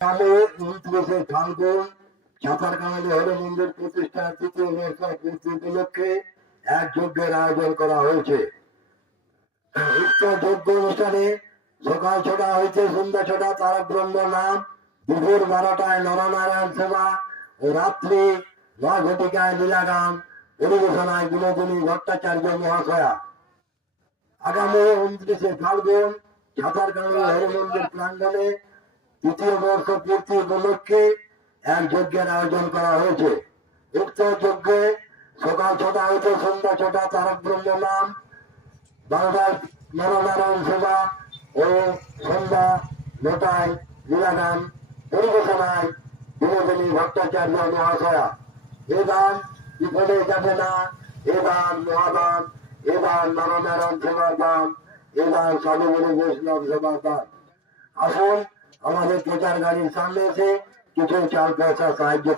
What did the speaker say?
সালে 29শে ফাল্গুন ছাতারকান্দি হরি মন্দির প্রতিষ্ঠার 3য় বর্ষ পূর্তি উপলক্ষে এক যজ্ঞের আয়োজন করা হয়েছে। উক্ত যজ্ঞ অনুষ্ঠানে সকাল 6টা হইতে সন্ধ্যা 6টা তারক ব্রহ্ম নাম, দুপুর 12টায় নরনারায়ণ সেবা ও রাত্রি 9 ঘটিকায় লীলাগান পরিবেশনায় বিনোদিনী ভট্টাচার্য মহাশয়া। আগামী 29শে ফাল্গুন ছাতারকান্দি হরি মন্দির প্রাঙ্গণে 3য় বর্ষ পূর্তি উপলক্ষে এক যজ্ঞের আয়োজন করা হয়েছে। উক্ত যজ্ঞে সকাল 6টা হইতে সন্ধ্যা 6টা তারক ব্রহ্ম নাম, 12টায় নরনারায়ণ সেবা ও সন্ধ্যা 9টায় লীলাগান পরিবেশনায় বিনোদিনী ভট্টাচার্য মহাশয়া। এ দান বিফলে যাবে না, এ দান মহাদান, এ দান নরনারায়ণ সেবার দান, এ দান সাধুগুরু বৈষ্ণব সেবার দান। আসুন আমাদের প্রচার গাড়ির সামনে এসে কিছু চাল পয়সা সাহায্য